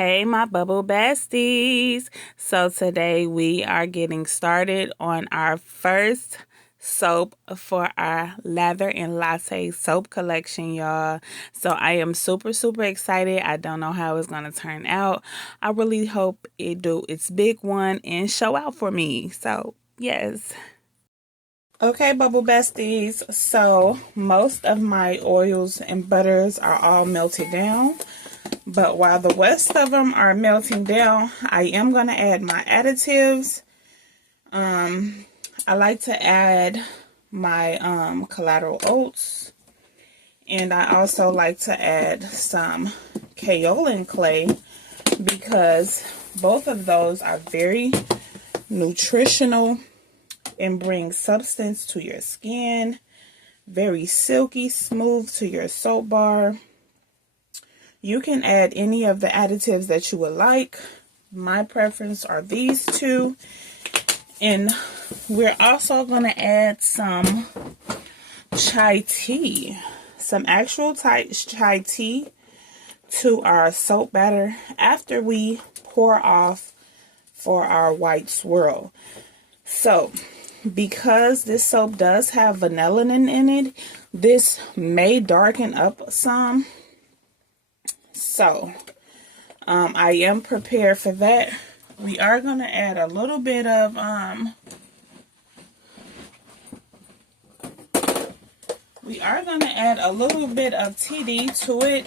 Hey, my bubble besties. So today we are getting started on our first soap for our Lather and Latte soap collection, y'all. So I am super excited. I don't know how it's going to turn out. I really hope it do its big one and show out for me. So, yes. Okay, bubble besties. So most of my oils and butters are all melted down. But while the rest of them are melting down, I am going to add my additives. I like to add my collateral oats. And I also like to add some kaolin clay because both of those are very nutritional and bring substance to your skin. Very silky smooth to your soap bar. You can add any of the additives that you would like. My preference are these two. And we're also going to add some chai tea. Some actual chai tea to our soap batter after we pour off for our white swirl. So, because this soap does have vanillin in it, this may darken up some. So, I am prepared for that. We are going to add a little bit of, TD to it,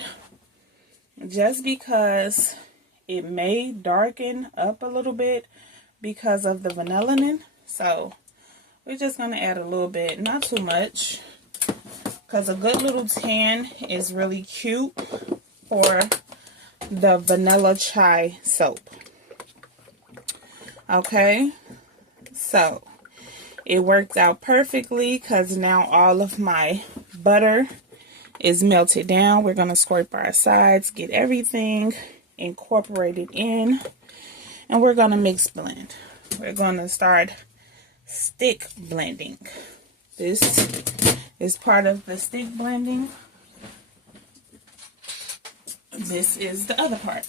just because it may darken up a little bit because of the vanillin. So, we're just going to add a little bit, not too much, because a good little tan is really cute for the vanilla chai soap. Okay, so it worked out perfectly because now all of my butter is melted down. We're going to scrape our sides, get everything incorporated in, and we're going to mix blend. We're going to start stick blending. This is part of the stick blending. This is the other part.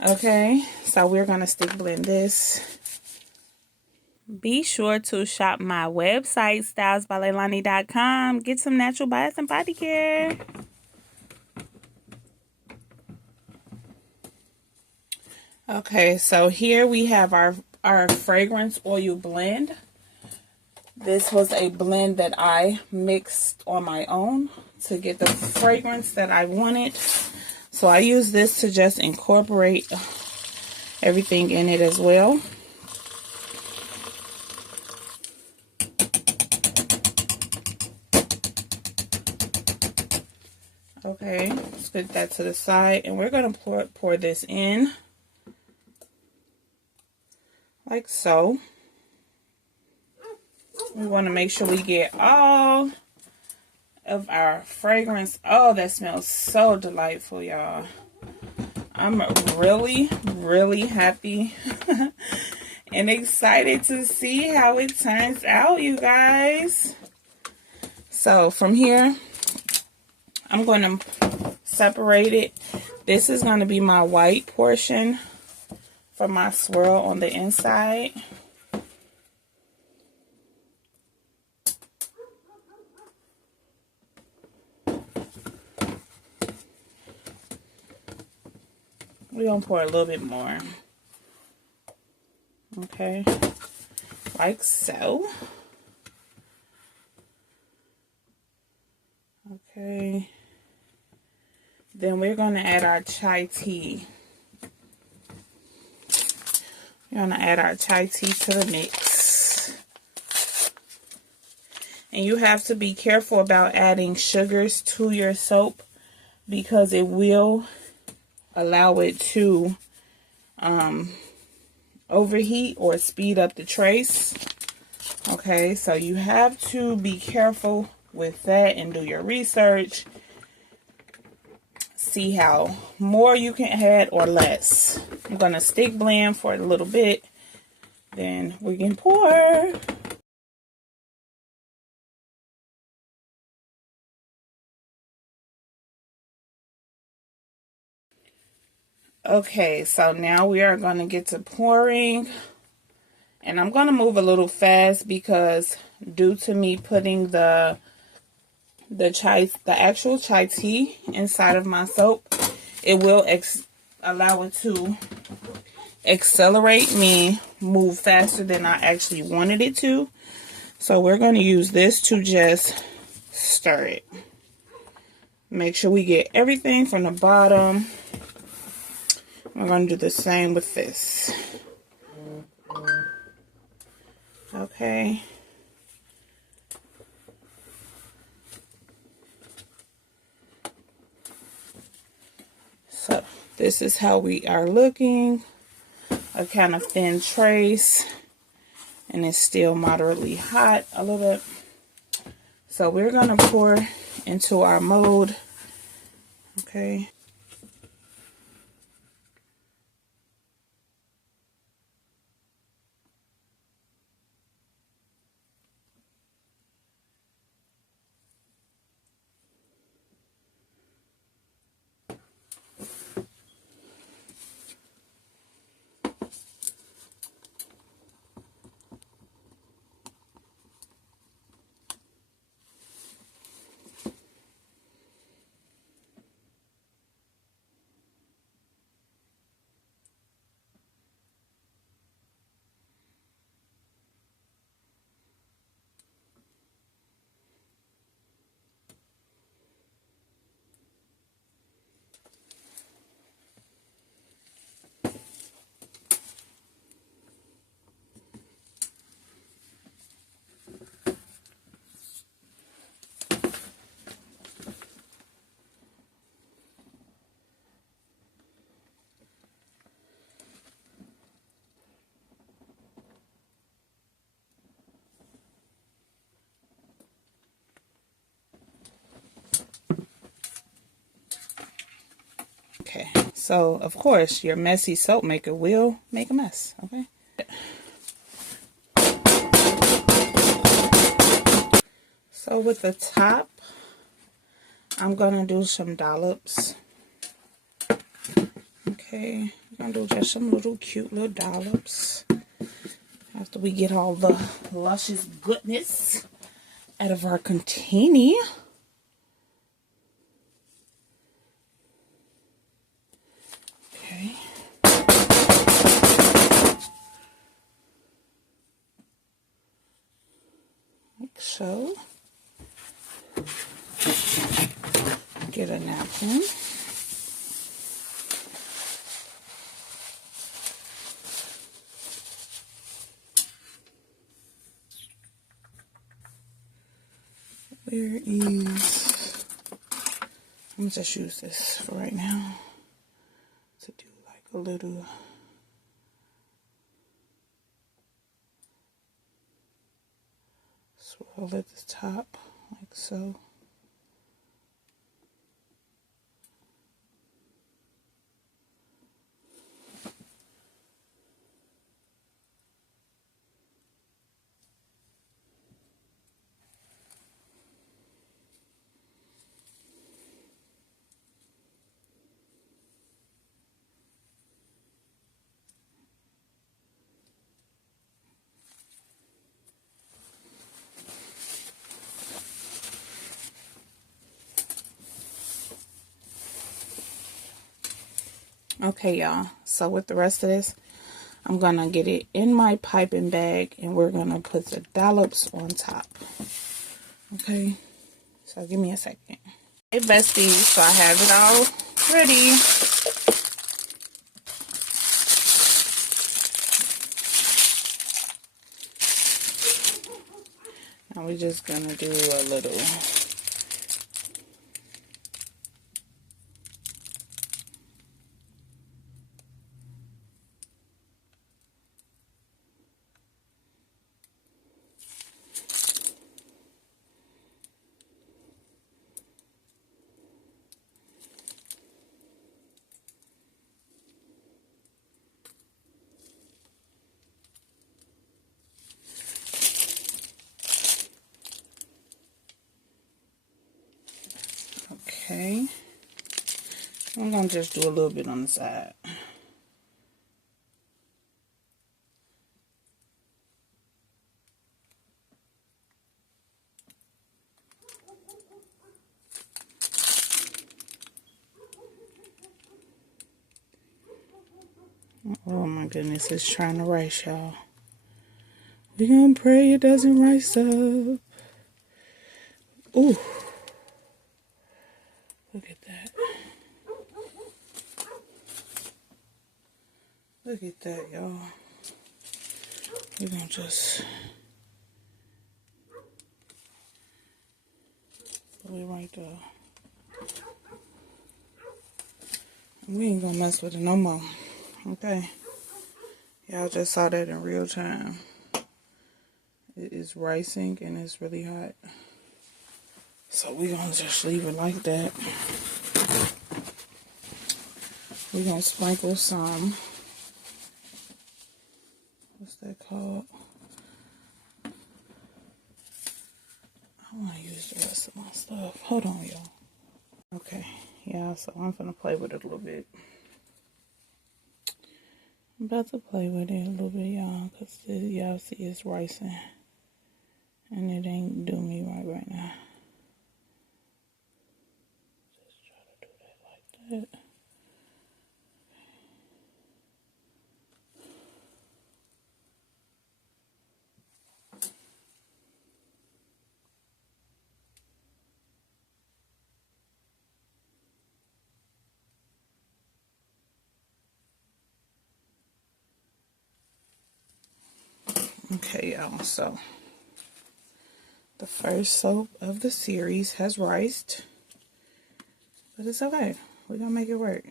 Okay, so we're going to stick blend this. Be sure to shop my website, StylesbyLailani.com. Get some natural bath and body care. Okay, so here we have our fragrance oil blend. This was a blend that I mixed on my own to get the fragrance that I wanted. So I use this to just incorporate everything in it as well. Okay, let's put that to the side, and we're going to pour this in like so. We want to make sure we get all of our fragrance. Oh, that smells so delightful, y'all. I'm really happy and excited to see how it turns out, you guys. So from here, I'm going to separate it. This is going to be my white portion for my swirl on the inside. We're going to pour a little bit more. Okay. Like so. Okay. Then we're going to add our chai tea. We're going to add our chai tea to the mix. And you have to be careful about adding sugars to your soap because it will allow it to overheat or speed up the trace. Okay, so you have to be careful with that and do your research. See how more you can add or less. I'm going to stick blend for a little bit. Then we can pour. Okay, so now we are going to get to pouring. And I'm going to move a little fast because due to me putting the actual chai tea inside of my soap, it will allow it to accelerate me move faster than I actually wanted it to. So we're going to use this to just stir it. Make sure we get everything from the bottom. We're going to do the same with this. Okay. So this is how we are looking. A kind of thin trace. And it's still moderately hot a little bit. So we're going to pour into our mold. Okay. Okay, so of course your messy soap maker will make a mess, okay? So with the top, I'm gonna do some dollops. Okay, I'm gonna do just some little cute little dollops. After we get all the luscious goodness out of our container. Okay. Like so. Get a napkin. Where is, I'm gonna just use this for right now to do like a little swirl at the top, like so. Okay, y'all, so with the rest of this, I'm gonna get it in my piping bag and we're gonna put the dollops on top. Okay, so give me a second. Hey besties, so I have it all ready. Now we're just gonna do a little okay. I'm going to just do a little bit on the side. Oh my goodness, it's trying to rise, y'all. We're going to pray it doesn't rise up. Ooh. Look at that. Look at that, y'all. We're going to just put it right there. We ain't going to mess with it no more. Okay. Y'all just saw that in real time. It is rising and it's really hot. So we're going to just leave it like that. We're going to sprinkle some, what's that called? I want to use the rest of my stuff. Hold on, y'all. Okay, yeah, so I'm going to play with it a little bit. I'm about to play with it a little bit, y'all, because y'all see it's rising. And it ain't doing me right now. Just try to do that like that. Okay, y'all, so the first soap of the series has rised, but it's okay. We're gonna make it work.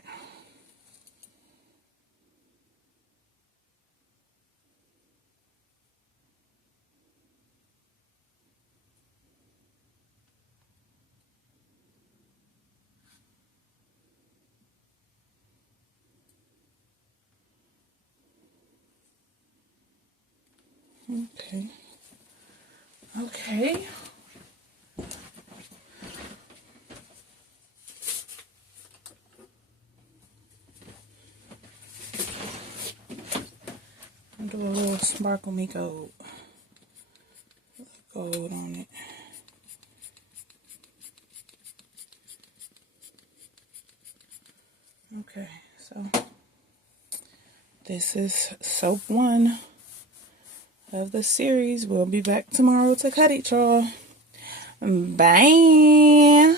Okay. Okay. I'll do a little sparkle me gold. Gold on it. Okay, so this is soap 1 of the series. We'll be back tomorrow to cut it, y'all. Bye.